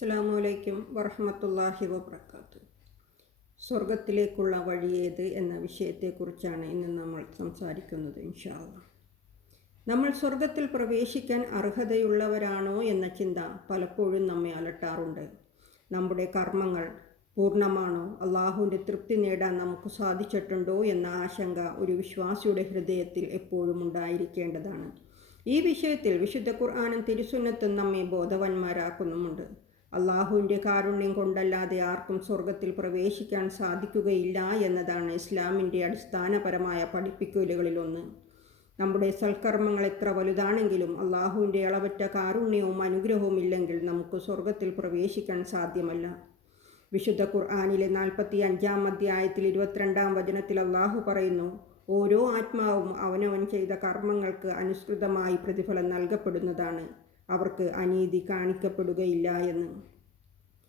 അസ്സലാമു അലൈക്കും വറഹ്മത്തുള്ളാഹി വബറകാതുഹു. സ്വർഗത്തിലേക്കുള്ള വഴിയേത് എന്ന വിഷയത്തെക്കുറിച്ചാണ് ഇന്ന് നമ്മൾ സംസാരിക്കുന്നത് ഇൻഷാ അല്ലാഹ്. നമ്മൾ സ്വർഗത്തിൽ പ്രവേശിക്കാൻ അർഹതയുള്ളവരാണോ എന്ന ചിന്ത പലപ്പോഴും നമ്മെ അലട്ടാറുണ്ട്. നമ്മുടെ കർമ്മങ്ങൾ പൂർണ്ണമാണോ, അള്ളാഹുവിൻ്റെ തൃപ്തി നേടാൻ നമുക്ക് സാധിച്ചിട്ടുണ്ടോ എന്ന ആശങ്ക ഒരു വിശ്വാസിയുടെ ഹൃദയത്തിൽ എപ്പോഴും ഉണ്ടായിരിക്കേണ്ടതാണ്. ഈ വിഷയത്തിൽ വിശുദ്ധ ഖുർആനും തിരുസുന്നത്തും നമ്മെ ബോധവാന്മാരാക്കുന്നുമുണ്ട്. അള്ളാഹുവിൻ്റെ കാരുണ്യം കൊണ്ടല്ലാതെ ആർക്കും സ്വർഗത്തിൽ പ്രവേശിക്കാൻ സാധിക്കുകയില്ല എന്നതാണ് ഇസ്ലാമിൻ്റെ അടിസ്ഥാനപരമായ പഠിപ്പിക്കലുകളിലൊന്ന്. നമ്മുടെ സൽക്കർമ്മങ്ങൾ എത്ര വലുതാണെങ്കിലും അള്ളാഹുവിൻ്റെ അളവറ്റ കാരുണ്യവും അനുഗ്രഹവും ഇല്ലെങ്കിൽ നമുക്ക് സ്വർഗത്തിൽ പ്രവേശിക്കാൻ സാധ്യമല്ല. വിശുദ്ധ ഖുർആനിലെ 45-ാം അധ്യായത്തിൽ 22-ാം വചനത്തിൽ അള്ളാഹു പറയുന്നു, ഓരോ ആത്മാവും അവനവൻ ചെയ്ത കർമ്മങ്ങൾക്ക് അനുസൃതമായി പ്രതിഫലം നൽകപ്പെടുന്നതാണ്, അവർക്ക് അനീതി കാണിക്കപ്പെടുകയില്ല എന്ന്.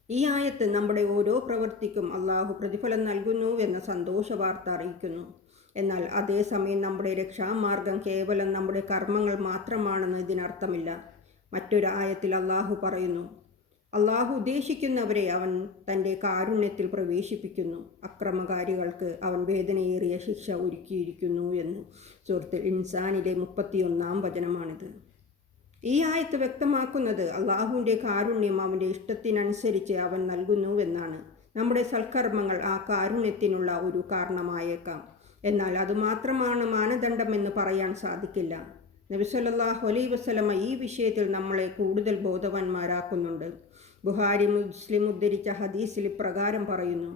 ഈ ആയത്ത് നമ്മുടെ ഓരോ പ്രവൃത്തിക്കും അള്ളാഹു പ്രതിഫലം നൽകുന്നുവെന്ന സന്തോഷ വാർത്ത അറിയിക്കുന്നു. എന്നാൽ അതേസമയം നമ്മുടെ രക്ഷാമാർഗം കേവലം നമ്മുടെ കർമ്മങ്ങൾ മാത്രമാണെന്ന് ഇതിനർത്ഥമില്ല. മറ്റൊരു ആയത്തിൽ അള്ളാഹു പറയുന്നു, അള്ളാഹു ഉദ്ദേശിക്കുന്നവരെ അവൻ തൻ്റെ കാരുണ്യത്തിൽ പ്രവേശിപ്പിക്കുന്നു, അക്രമകാരികൾക്ക് അവൻ വേദനയേറിയ ശിക്ഷ ഒരുക്കിയിരിക്കുന്നു എന്ന്. സൂറത്തുൽ ഇൻസാനിലെ 31-ാം വചനമാണിത്. ഈ ആയത്ത് വ്യക്തമാക്കുന്നത് അള്ളാഹുവിൻ്റെ കാരുണ്യം അവൻ്റെ ഇഷ്ടത്തിനനുസരിച്ച് അവൻ നൽകുന്നുവെന്നാണ്. നമ്മുടെ സൽക്കർമ്മങ്ങൾ ആ കാരുണ്യത്തിനുള്ള ഒരു കാരണമായേക്കാം, എന്നാൽ അതുമാത്രമാണ് മാനദണ്ഡമെന്ന് പറയാൻ സാധിക്കില്ല. നബി സല്ലല്ലാഹു അലൈഹി വസല്ലമ ഈ വിഷയത്തിൽ നമ്മളെ കൂടുതൽ ബോധവാന്മാരാക്കുന്നുണ്ട്. ബുഹാരി മുസ്ലിം ഉദ്ധരിച്ച ഹദീസിൽ ഇപ്രകാരം പറയുന്നു,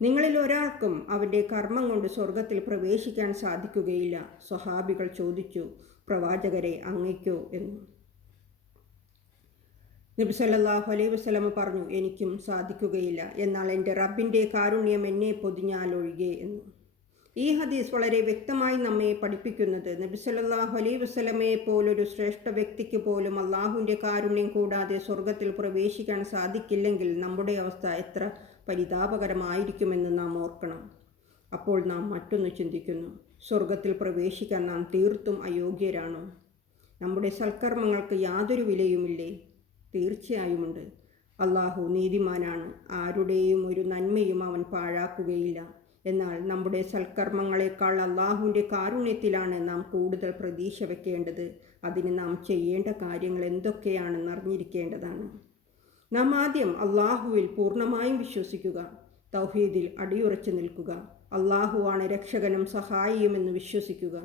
നിങ്ങളിൽ ഒരാൾക്കും അവൻ്റെ കർമ്മം കൊണ്ട് സ്വർഗത്തിൽ പ്രവേശിക്കാൻ സാധിക്കുകയില്ല. സ്വഹാബികൾ ചോദിച്ചു, പ്രവാചകരെ അങ്ങയ്ക്കോ എന്ന്. നബി സല്ലല്ലാഹു അലൈഹി വസല്ലമ പറഞ്ഞു, എനിക്കും സാധിക്കുകയില്ല, എന്നാൽ എൻ്റെ റബ്ബിൻ്റെ കാരുണ്യം എന്നെ പൊതിഞ്ഞാലൊഴികെ എന്ന്. ഈ ഹദീസ് വളരെ വ്യക്തമായി നമ്മെ പഠിപ്പിക്കുന്നത് നബി സല്ലല്ലാഹു അലൈഹി വസല്ലമയെ പോലൊരു ശ്രേഷ്ഠ വ്യക്തിക്ക് പോലും അള്ളാഹുവിൻ്റെ കാരുണ്യം കൂടാതെ സ്വർഗത്തിൽ പ്രവേശിക്കാൻ സാധിക്കില്ലെങ്കിൽ നമ്മുടെ അവസ്ഥ എത്ര പരിതാപകരമായിരിക്കുമെന്ന് നാം ഓർക്കണം. അപ്പോൾ നാം മറ്റൊന്ന് ചിന്തിക്കുന്നു, സ്വർഗത്തിൽ പ്രവേശിക്കാൻ നാം തീർത്തും അയോഗ്യരാണോ? നമ്മുടെ സൽക്കർമ്മങ്ങൾക്ക് യാതൊരു വിലയുമില്ലേ? തീർച്ചയായുമുണ്ട്. അള്ളാഹു നീതിമാനാണ്, ആരുടെയും ഒരു നന്മയും അവൻ പാഴാക്കുകയില്ല. എന്നാൽ നമ്മുടെ സൽക്കർമ്മങ്ങളെക്കാൾ അള്ളാഹുവിൻ്റെ കാരുണ്യത്തിലാണ് നാം കൂടുതൽ പ്രതീക്ഷ വയ്ക്കേണ്ടത്. അതിന് നാം ചെയ്യേണ്ട കാര്യങ്ങൾ എന്തൊക്കെയാണെന്ന് അറിഞ്ഞിരിക്കേണ്ടതാണ്. നാം ആദ്യം അള്ളാഹുവിൽ പൂർണ്ണമായും വിശ്വസിക്കുക, തൗഹീദിൽ അടിയുറച്ചു നിൽക്കുക, അള്ളാഹുവാണ് രക്ഷകനും സഹായിയുമെന്ന് വിശ്വസിക്കുക,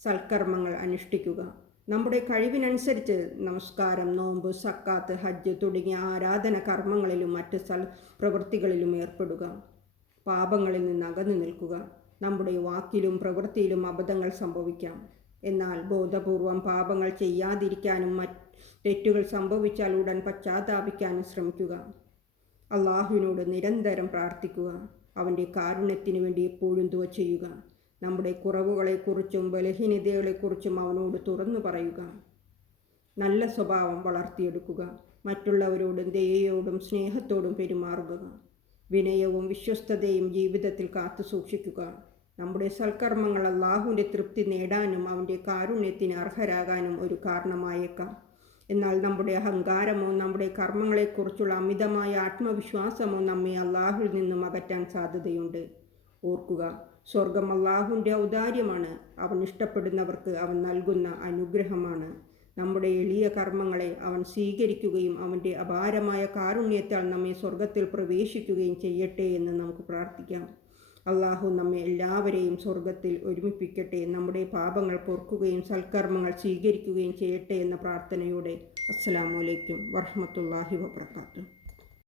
സൽക്കർമ്മങ്ങൾ അനുഷ്ഠിക്കുക, നമ്മുടെ കഴിവിനനുസരിച്ച് നമസ്കാരം, നോമ്പ്, സക്കാത്ത്, ഹജ്ജ് തുടങ്ങിയ ആരാധന കർമ്മങ്ങളിലും മറ്റ് പ്രവൃത്തികളിലും ഏർപ്പെടുക, പാപങ്ങളിൽ നിന്ന് അകന്നു നിൽക്കുക. നമ്മുടെ വാക്കിലും പ്രവൃത്തിയിലും അബദ്ധങ്ങൾ സംഭവിക്കാം, എന്നാൽ ബോധപൂർവം പാപങ്ങൾ ചെയ്യാതിരിക്കാനും തെറ്റുകൾ സംഭവിച്ചാൽ ഉടൻ പശ്ചാത്താപിക്കാനും ശ്രമിക്കുക. അള്ളാഹുവിനോട് നിരന്തരം പ്രാർത്ഥിക്കുക, അവൻ്റെ കാരുണ്യത്തിന് വേണ്ടി എപ്പോഴും ദുആ ചെയ്യുക. നമ്മുടെ കുറവുകളെക്കുറിച്ചും ബലഹീനതകളെക്കുറിച്ചും അവനോട് തുറന്നു പറയുക. നല്ല സ്വഭാവം വളർത്തിയെടുക്കുക. മറ്റുള്ളവരോടും ദയയോടും സ്നേഹത്തോടും പെരുമാറുക. വിനയവും വിശ്വസ്തതയും ജീവിതത്തിൽ കാത്തു സൂക്ഷിക്കുക. നമ്മുടെ സൽക്കർമ്മങ്ങൾ അള്ളാഹുവിൻ്റെ തൃപ്തി നേടാനും അവൻ്റെ കാരുണ്യത്തിന് അർഹരാകാനും ഒരു കാരണമായേക്കാം. എന്നാൽ നമ്മുടെ അഹങ്കാരമോ നമ്മുടെ കർമ്മങ്ങളെക്കുറിച്ചുള്ള അമിതമായ ആത്മവിശ്വാസമോ നമ്മെ അള്ളാഹുവിൽ നിന്നും അകറ്റാൻ സാധ്യതയുണ്ട്. ഓർക്കുക, സ്വർഗം അള്ളാഹുവിൻ്റെ ഔദാര്യമാണ്, അവൻ ഇഷ്ടപ്പെടുന്നവർക്ക് അവൻ നൽകുന്ന അനുഗ്രഹമാണ്. നമ്മുടെ എളിയ കർമ്മങ്ങളെ അവൻ സ്വീകരിക്കുകയും അവൻ്റെ അപാരമായ കാരുണ്യത്താൽ നമ്മെ സ്വർഗത്തിൽ പ്രവേശിക്കുകയും ചെയ്യട്ടെ എന്ന് നമുക്ക് പ്രാർത്ഥിക്കാം. അള്ളാഹു നമ്മെ എല്ലാവരെയും സ്വർഗത്തിൽ ഒരുമിപ്പിക്കട്ടെ, നമ്മുടെ പാപങ്ങൾ പൊറുക്കുകയും സൽക്കർമ്മങ്ങൾ സ്വീകരിക്കുകയും ചെയ്യട്ടെ എന്ന പ്രാർത്ഥനയോടെ അസ്സലാമു അലൈക്കും വറഹ്മത്തുള്ളാഹി വബറകാതുഹു.